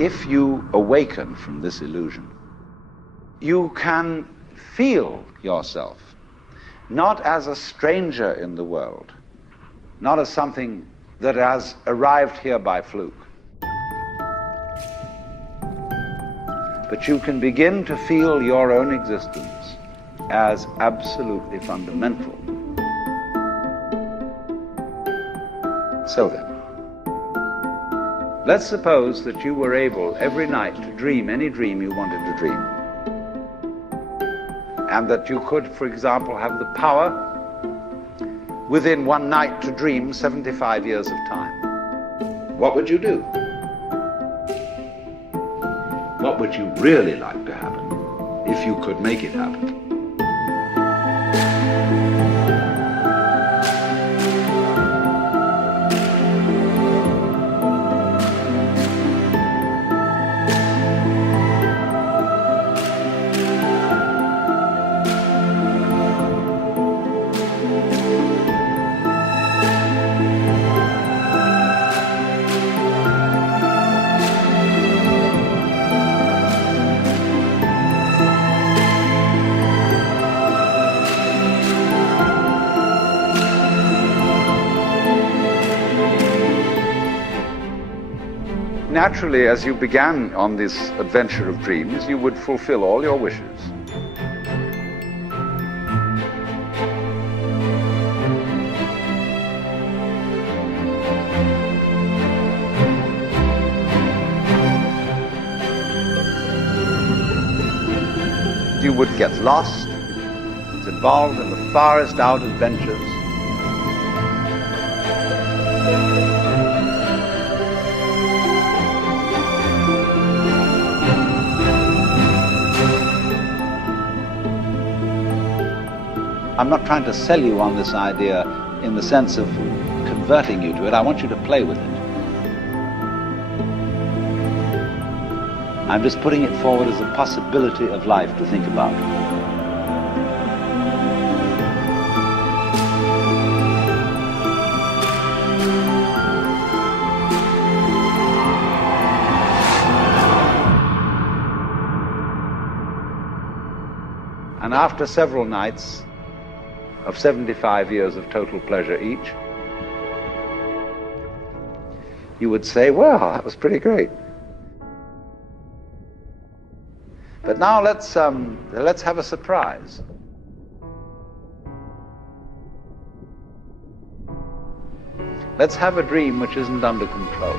if you awaken from this illusion, you can feel yourself not as a stranger in the world, not as something that has arrived here by fluke, but you can begin to feel your own existence as absolutely fundamental. So then, let's suppose that you were able every night to dream any dream you wanted to dream, and that you could, for example, have the power within one night to dream 75 years of time. What would you do? What would you really like to happen if you could make it happen? Naturally, as you began on this adventure of dreams, you would fulfill all your wishes. You would get lost, involved in the farthest out adventures. I'm not trying to sell you on this idea in the sense of converting you to it. I want you to play with it. I'm just putting it forward as a possibility of life to think about. And after several nights of 75 years of total pleasure each, you would say, well, that was pretty great. But now let's have a surprise. Let's have a dream which isn't under control.